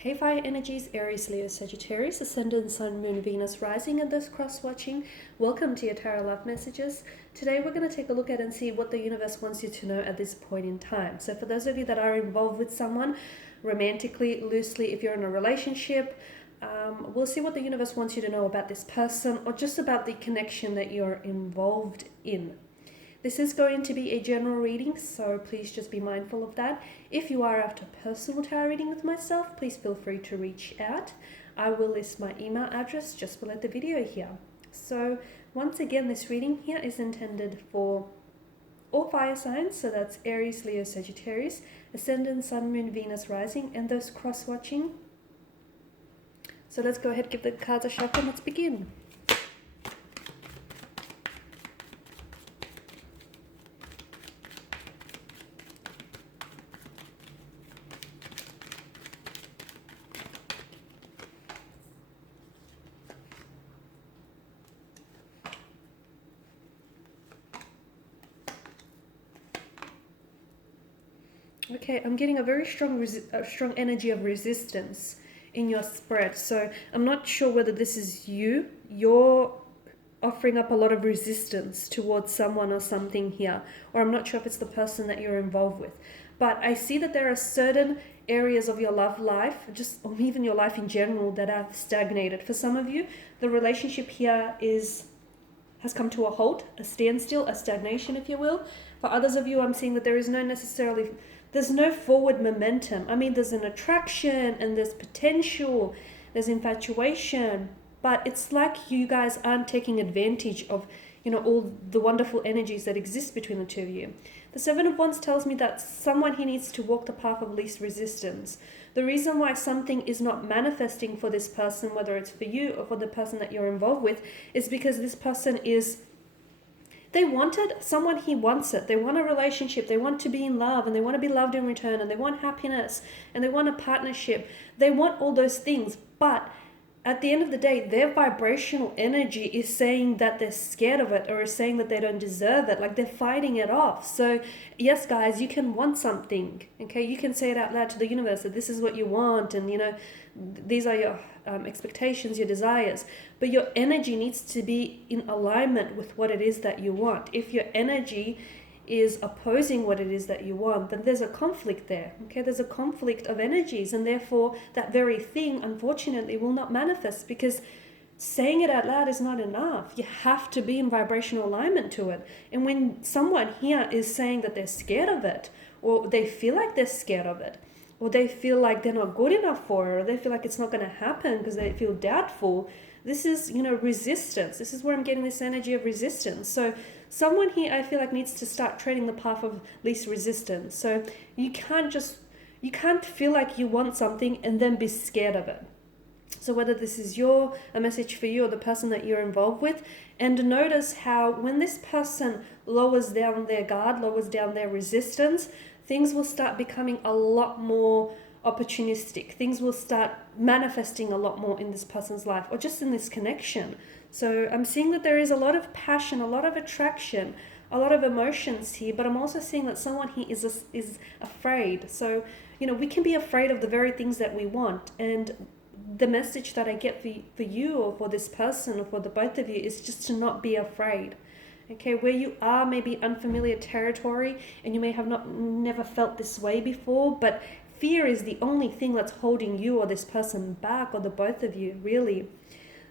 Hey fire energies, Aries, Leo, Sagittarius, Ascendant, Sun, Moon, Venus, Rising, and those cross-watching. Welcome to your Tarot Love Messages. Today we're going to take a look at and see what the universe wants you to know at this point in time. So for those of you that are involved with someone, romantically, loosely, if you're in a relationship, we'll see what the universe wants you to know about this person or just about the connection that you're involved in. This is going to be a general reading, so please just be mindful of that. If you are after personal tarot reading with myself, please feel free to reach out. I will list my email address just below the video here. So once again, this reading here is intended for all fire signs, so that's Aries, Leo, Sagittarius, Ascendant, Sun, Moon, Venus, Rising, and those cross-watching. So let's go ahead, give the cards a shuffle, and let's begin. Okay, I'm getting a very strong energy of resistance in your spread. So I'm not sure whether this is you. You're offering up a lot of resistance towards someone or something here. Or I'm not sure if it's the person that you're involved with. But I see that there are certain areas of your love life, or even your life in general, that have stagnated. For some of you, the relationship here has come to a halt, a standstill, a stagnation, if you will. For others of you, I'm seeing that there's no forward momentum. I mean, there's an attraction and there's potential, there's infatuation, but it's like you guys aren't taking advantage of, all the wonderful energies that exist between the two of you. The Seven of Wands tells me that someone here needs to walk the path of least resistance. The reason why something is not manifesting for this person, whether it's for you or for the person that you're involved with, is because this person they wanted someone, he wants it. They want a relationship. They want to be in love and they want to be loved in return and they want happiness and they want a partnership. They want all those things. But at the end of the day, their vibrational energy is saying that they're scared of it or is saying that they don't deserve it. Like they're fighting it off. So yes, guys, you can want something. Okay, you can say it out loud to the universe that this is what you want and, these are your expectations, your desires, but your energy needs to be in alignment with what it is that you want. If your energy is opposing what it is that you want, then there's a conflict there. Okay, there's a conflict of energies, and therefore that very thing, unfortunately, will not manifest because saying it out loud is not enough. You have to be in vibrational alignment to it. And when someone here is saying that they're scared of it, or they feel like they're scared of it, or they feel like they're not good enough for it, or they feel like it's not going to happen because they feel doubtful, this is, resistance. This is where I'm getting this energy of resistance. So someone here, I feel like, needs to start treading the path of least resistance. So you can't feel like you want something and then be scared of it. So whether this is a message for you or the person that you're involved with, and notice how when this person lowers down their guard, lowers down their resistance, things will start becoming a lot more opportunistic. Things will start manifesting a lot more in this person's life or just in this connection. So I'm seeing that there is a lot of passion, a lot of attraction, a lot of emotions here, but I'm also seeing that someone here is afraid. So, we can be afraid of the very things that we want. And the message that I get for you or for this person or for the both of you is just to not be afraid. Okay, where you are maybe unfamiliar territory and you may have never felt this way before, but fear is the only thing that's holding you or this person back, or the both of you, really.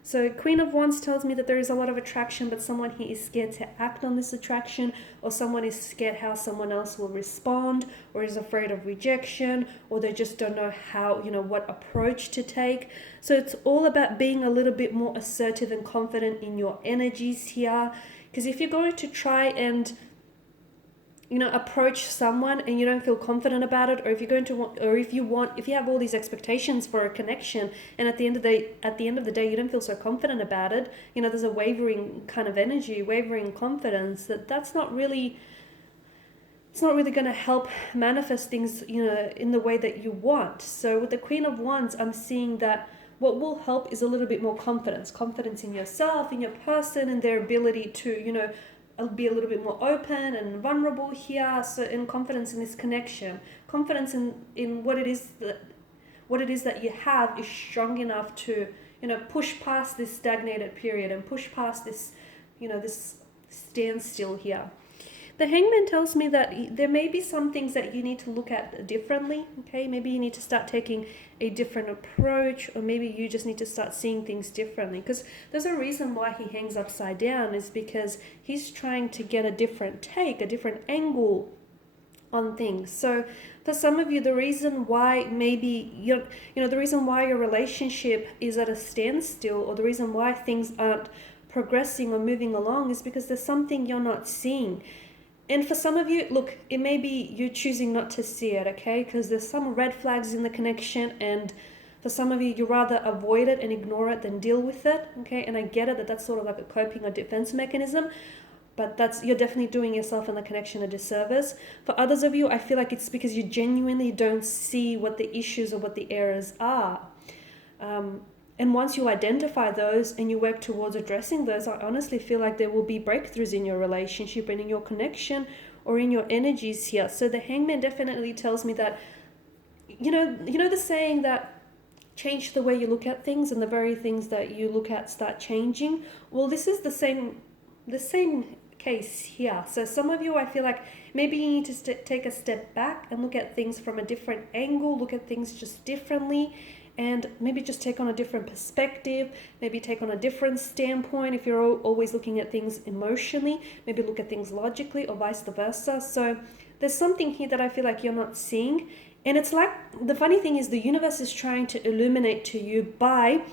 So Queen of Wands tells me that there is a lot of attraction, but someone here is scared to act on this attraction, or someone is scared how someone else will respond, or is afraid of rejection, or they just don't know how, what approach to take. So it's all about being a little bit more assertive and confident in your energies here. Because if you're going to try and, approach someone and you don't feel confident about it, or if you're going to want, or if you have all these expectations for a connection, and at the end of the day, you don't feel so confident about it, there's a wavering kind of energy, wavering confidence, that's not really, it's not really going to help manifest things, in the way that you want. So with the Queen of Wands, I'm seeing that what will help is a little bit more confidence in yourself, in your person, and their ability to, be a little bit more open and vulnerable here. So in confidence in this connection, confidence in what it is that what it is that you have is strong enough to, push past this stagnated period and push past this, this standstill here. The Hangman tells me that there may be some things that you need to look at differently, okay? Maybe you need to start taking a different approach, or maybe you just need to start seeing things differently. Because there's a reason why he hangs upside down, is because he's trying to get a different take, a different angle on things. So for some of you, the reason why maybe the reason why your relationship is at a standstill, or the reason why things aren't progressing or moving along, is because there's something you're not seeing. And for some of you, look, it may be you choosing not to see it, okay? Because there's some red flags in the connection, and for some of you, you rather avoid it and ignore it than deal with it, okay? And I get it that that's sort of like a coping or defense mechanism, but you're definitely doing yourself and the connection a disservice. For others of you, I feel like it's because you genuinely don't see what the issues or what the errors are. And once you identify those and you work towards addressing those, I honestly feel like there will be breakthroughs in your relationship and in your connection or in your energies here. So the Hangman definitely tells me that, you know the saying that change the way you look at things and the very things that you look at start changing? Well, this is the same case here. So some of you, I feel like maybe you need to take a step back and look at things from a different angle, look at things just differently, and maybe just take on a different perspective, maybe take on a different standpoint. If you're always looking at things emotionally, maybe look at things logically, or vice versa. So there's something here that I feel like you're not seeing. And it's like, the funny thing is the universe is trying to illuminate to you by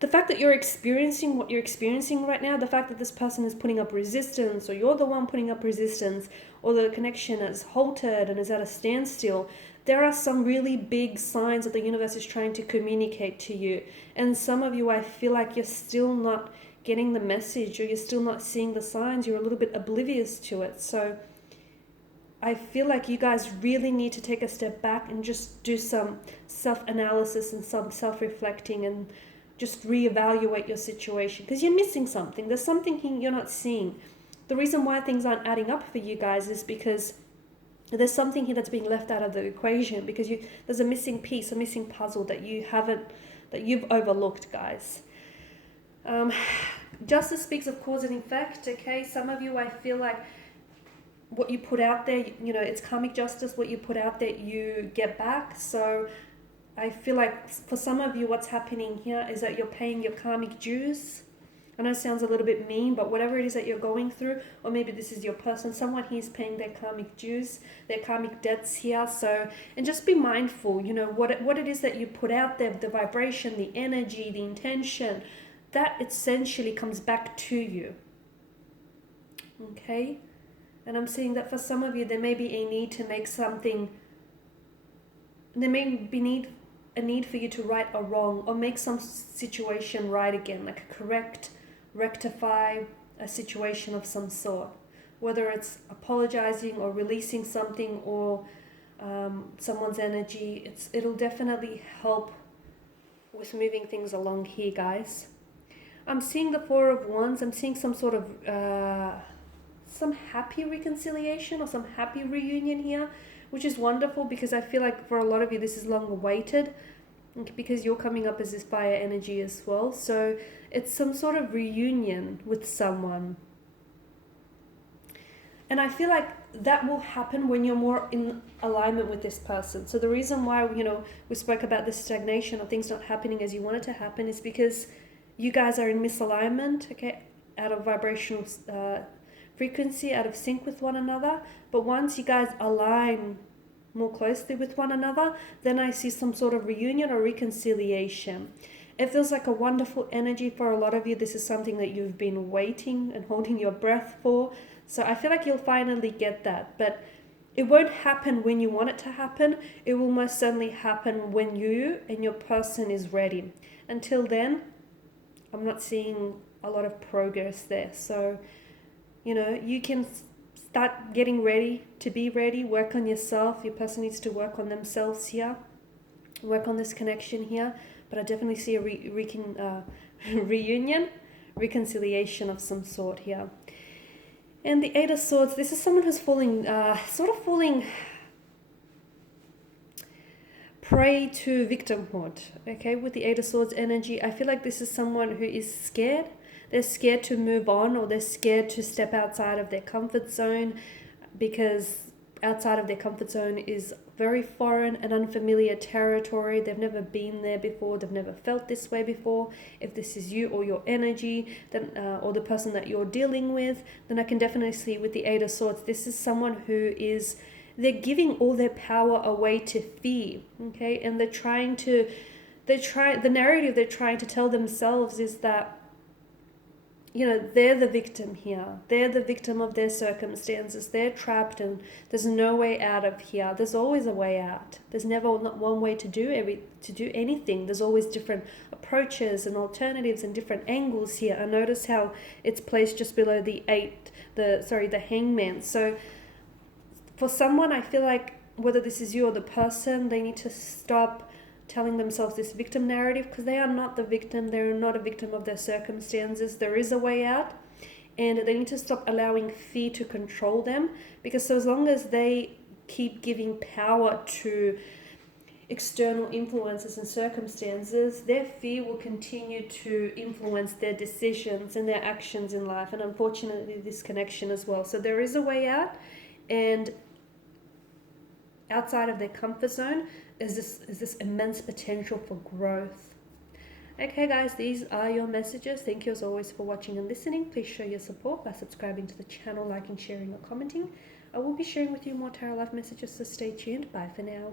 the fact that you're experiencing what you're experiencing right now, the fact that this person is putting up resistance, or you're the one putting up resistance, or the connection has halted and is at a standstill. There are some really big signs that the universe is trying to communicate to you. And some of you, I feel like you're still not getting the message, or you're still not seeing the signs. You're a little bit oblivious to it. So I feel like you guys really need to take a step back and just do some self-analysis and some self-reflecting and just reevaluate your situation, because you're missing something. There's something you're not seeing. The reason why things aren't adding up for you guys is because there's something here that's being left out of the equation, because there's a missing piece, a missing puzzle that you've overlooked, guys. Justice speaks of cause and effect, okay? Some of you, I feel like what you put out there, it's karmic justice. What you put out there, you get back. So I feel like for some of you, what's happening here is that you're paying your karmic dues. I know it sounds a little bit mean, but whatever it is that you're going through, or maybe this is your person, someone here is paying their karmic dues, their karmic debts here. So, and just be mindful, what it is that you put out there, the vibration, the energy, the intention, that essentially comes back to you. Okay? And I'm seeing that for some of you, there may be a need to make something, there may be a need for you to right a wrong, or make some situation right again, like rectify a situation of some sort, whether it's apologizing or releasing something, or someone's energy. It'll definitely help with moving things along here, guys. I'm seeing the Four of Wands. I'm seeing some sort of some happy reconciliation or some happy reunion here, which is wonderful, because I feel like for a lot of you this is long awaited, because you're coming up as this fire energy as well. So it's some sort of reunion with someone. And I feel like that will happen when you're more in alignment with this person. So the reason why, we spoke about this stagnation or things not happening as you want it to happen is because you guys are in misalignment, okay, out of vibrational frequency, out of sync with one another. But once you guys align more closely with one another, then I see some sort of reunion or reconciliation. It feels like a wonderful energy for a lot of you. This is something that you've been waiting and holding your breath for. So I feel like you'll finally get that. But it won't happen when you want it to happen. It will most certainly happen when you and your person is ready. Until then, I'm not seeing a lot of progress there. So, you can start getting ready to be ready. Work on yourself. Your person needs to work on themselves here. Work on this connection here. But I definitely see a reunion, reconciliation of some sort here. And the Eight of Swords, this is someone who's falling prey to victimhood. Okay, with the Eight of Swords energy, I feel like this is someone who is scared. They're scared to move on, or they're scared to step outside of their comfort zone, because outside of their comfort zone is very foreign and unfamiliar territory. They've never been there before. They've never felt this way before. If this is you or your energy, then or the person that you're dealing with, then I can definitely see with the Eight of Swords, this is someone who is, they're giving all their power away to fear. Okay, and the narrative they're trying to tell themselves is that, you know, they're the victim here. They're the victim of their circumstances. They're trapped and there's no way out of here. There's always a way out. There's never not one way to do anything. There's always different approaches and alternatives and different angles here. And notice how it's placed just below the hangman. So for someone, I feel like, whether this is you or the person, they need to stop telling themselves this victim narrative, because they are not the victim. They're not a victim of their circumstances. There is a way out, and they need to stop allowing fear to control them, because so as long as they keep giving power to external influences and circumstances, their fear will continue to influence their decisions and their actions in life, and unfortunately this connection as well. So there is a way out, and outside of their comfort zone is this immense potential for growth. Okay guys, these are your messages. Thank you as always for watching and listening. Please show your support by subscribing to the channel, liking, sharing or commenting. I will be sharing with you more tarot life messages, so stay tuned. Bye for now.